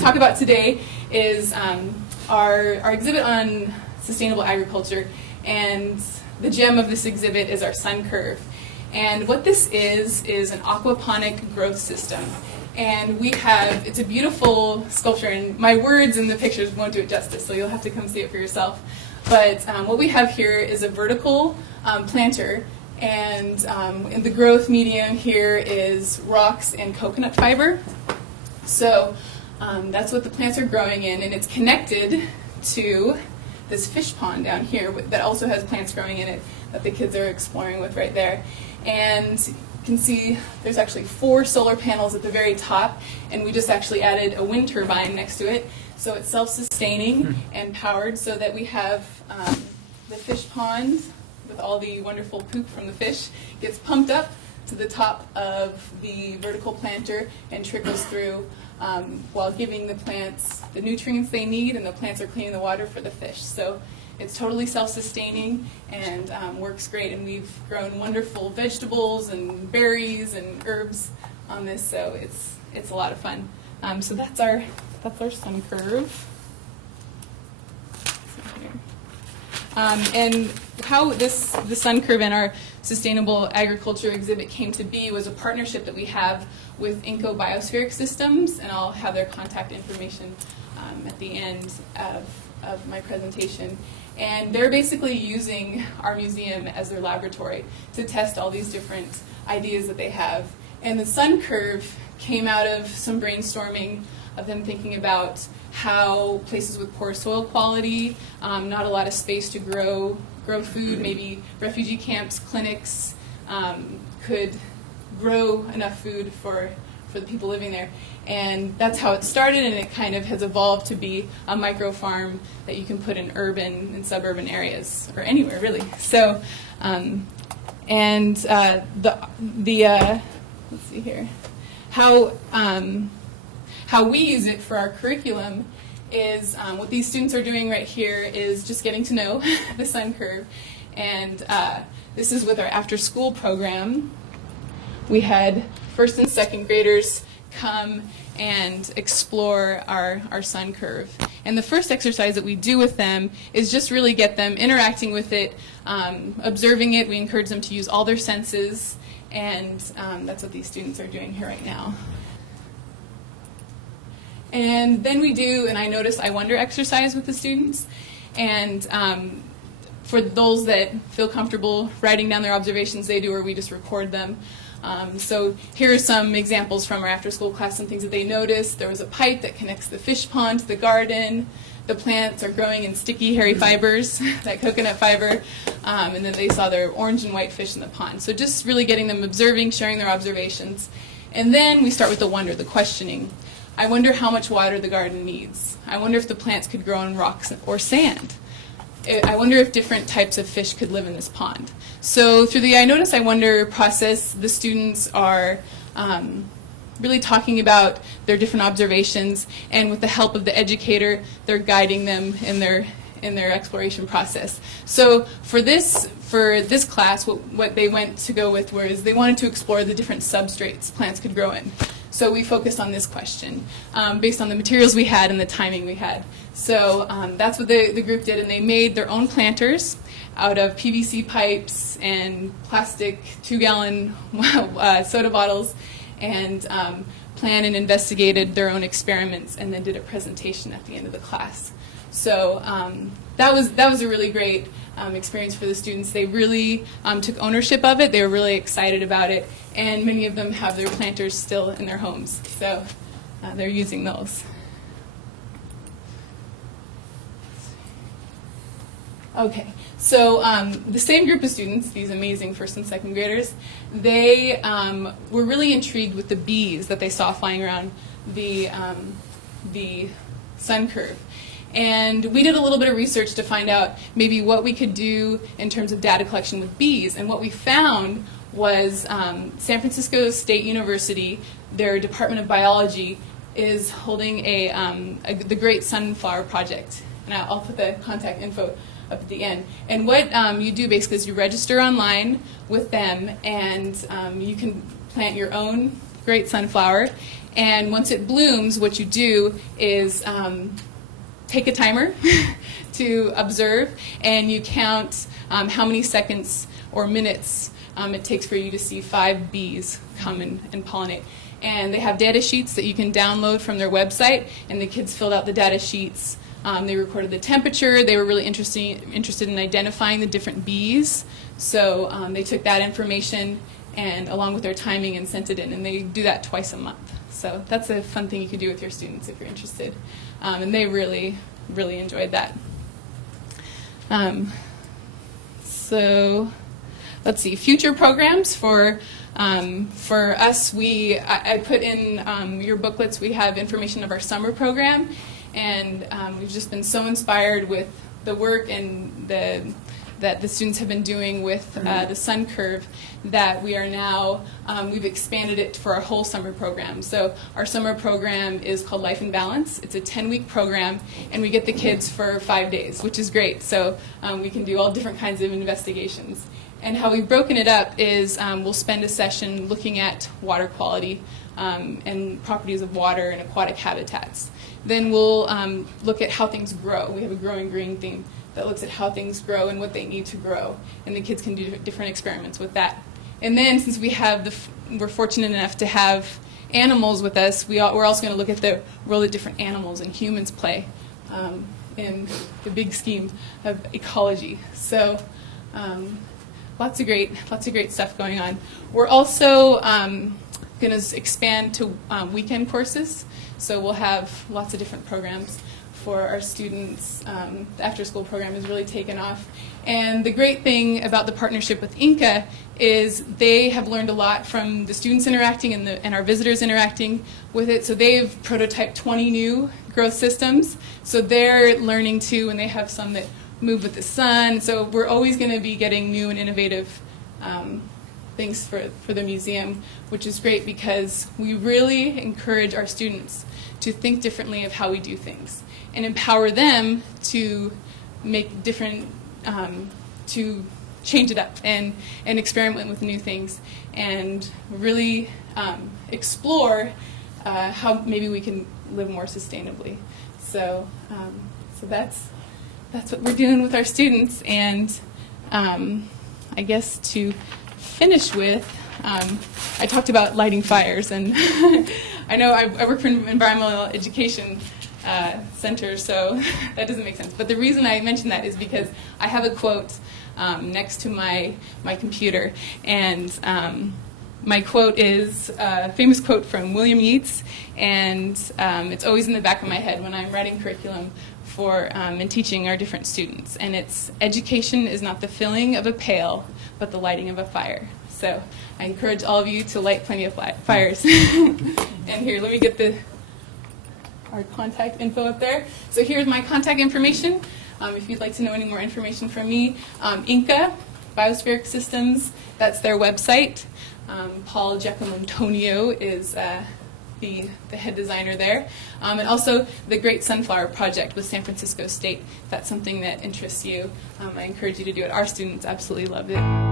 to talk about today is our exhibit on sustainable agriculture, and the gem of this exhibit is our sun curve. And what this is an aquaponic growth system. And we have, it's a beautiful sculpture, and my words in the pictures won't do it justice, so you'll have to come see it for yourself. But what we have here is a vertical planter, and the growth medium here is rocks and coconut fiber. So that's what the plants are growing in, and it's connected to this fish pond down here that also has plants growing in it that the kids are exploring with right there. And you can see there's actually 4 solar panels at the very top, and we just actually added a wind turbine next to it. So it's self-sustaining and powered so that we have the fish pond with all the wonderful poop from the fish gets pumped up to the top of the vertical planter and trickles through while giving the plants the nutrients they need, and the plants are cleaning the water for the fish. So it's totally self-sustaining and works great, and we've grown wonderful vegetables and berries and herbs on this, so it's a lot of fun. So that's our sun curve. And how the sun curve and our sustainable agriculture exhibit came to be was a partnership that we have with Inco Biospheric Systems, and I'll have their contact information at the end of my presentation. And they're basically using our museum as their laboratory to test all these different ideas that they have. And the sun curve came out of some brainstorming of them thinking about how places with poor soil quality, not a lot of space to grow food, maybe refugee camps, clinics, could grow enough food for the people living there. And that's how it started, and it kind of has evolved to be a micro farm that you can put in urban and suburban areas, or anywhere really. So, let's see here, how we use it for our curriculum is what these students are doing right here is just getting to know the sun curve. And this is with our after-school program. We had first and second graders come and explore our sun curve. And the first exercise that we do with them is just really get them interacting with it, observing it. We encourage them to use all their senses, and that's what these students are doing here right now. And then we do an I notice, I wonder exercise with the students. And for those that feel comfortable writing down their observations, they do, or we just record them. So here are some examples from our after-school class, some things that they noticed. There was a pipe that connects the fish pond to the garden. The plants are growing in sticky, hairy fibers, that coconut fiber. And then they saw their orange and white fish in the pond. So just really getting them observing, sharing their observations. And then we start with the wonder, the questioning. I wonder how much water the garden needs. I wonder if the plants could grow on rocks or sand. I wonder if different types of fish could live in this pond. So through the I notice, I wonder process, the students are really talking about their different observations, and with the help of the educator, they're guiding them in their exploration process. So for this class, what they went to go with was they wanted to explore the different substrates plants could grow in. So we focused on this question based on the materials we had and the timing we had. So that's what the group did, and they made their own planters out of PVC pipes and plastic 2-gallon soda bottles, and planned and investigated their own experiments, and then did a presentation at the end of the class. So that was a really great experience for the students. They really took ownership of it. They were really excited about it, and many of them have their planters still in their homes, so they're using those. Okay, so the same group of students, these amazing first and second graders, they were really intrigued with the bees that they saw flying around the sun curve. And we did a little bit of research to find out maybe what we could do in terms of data collection with bees. And what we found was San Francisco State University, their Department of Biology, is holding the Great Sunflower Project. And I'll put the contact info up at the end. And what you do basically is you register online with them, and you can plant your own great sunflower. And once it blooms, what you do is take a timer to observe, and you count how many seconds or minutes it takes for you to see 5 bees come and pollinate. And they have data sheets that you can download from their website, and the kids filled out the data sheets. They recorded the temperature. They were really interested in identifying the different bees. So they took that information and along with their timing and sent it in, and they do that twice a month. So that's a fun thing you can do with your students if you're interested. And they really, really enjoyed that. So let's see, future programs for us. I put in your booklets, we have information of our summer program, and we've just been so inspired with the work and that the students have been doing with the sun curve that we are now, we've expanded it for our whole summer program. So our summer program is called Life in Balance. It's a 10-week program, and we get the kids for 5 days, which is great. So we can do all different kinds of investigations. And how we've broken it up is we'll spend a session looking at water quality and properties of water and aquatic habitats. Then we'll look at how things grow. We have a growing green theme that looks at how things grow and what they need to grow. And the kids can do different experiments with that. And then since we're fortunate enough to have animals with us, we're also going to look at the role that different animals and humans play in the big scheme of ecology. So lots of great stuff going on. We're also going to expand to weekend courses. So we'll have lots of different programs for our students. The after-school program has really taken off. And the great thing about the partnership with INCA is they have learned a lot from the students interacting and our visitors interacting with it. So they've prototyped 20 new growth systems. So they're learning too, and they have some that move with the sun. So we're always going to be getting new and innovative things for the museum, which is great because we really encourage our students to think differently of how we do things and empower them to make different, to change it up and experiment with new things and really explore how maybe we can live more sustainably. So that's what we're doing with our students. And I guess to finish with, I talked about lighting fires, and I know I work for an environmental education center, so that doesn't make sense. But the reason I mention that is because I have a quote next to my computer, and my quote is a famous quote from William Yeats, and it's always in the back of my head when I'm writing curriculum for and teaching our different students. And it's, education is not the filling of a pail, but the lighting of a fire. So I encourage all of you to light plenty of fires. And here, let me get our contact info up there. So here's my contact information. If you'd like to know any more information from me, INCA, Biospheric Systems, that's their website. Paul Giacomontonio is the head designer there. And also the Great Sunflower Project with San Francisco State. If that's something that interests you, I encourage you to do it. Our students absolutely love it.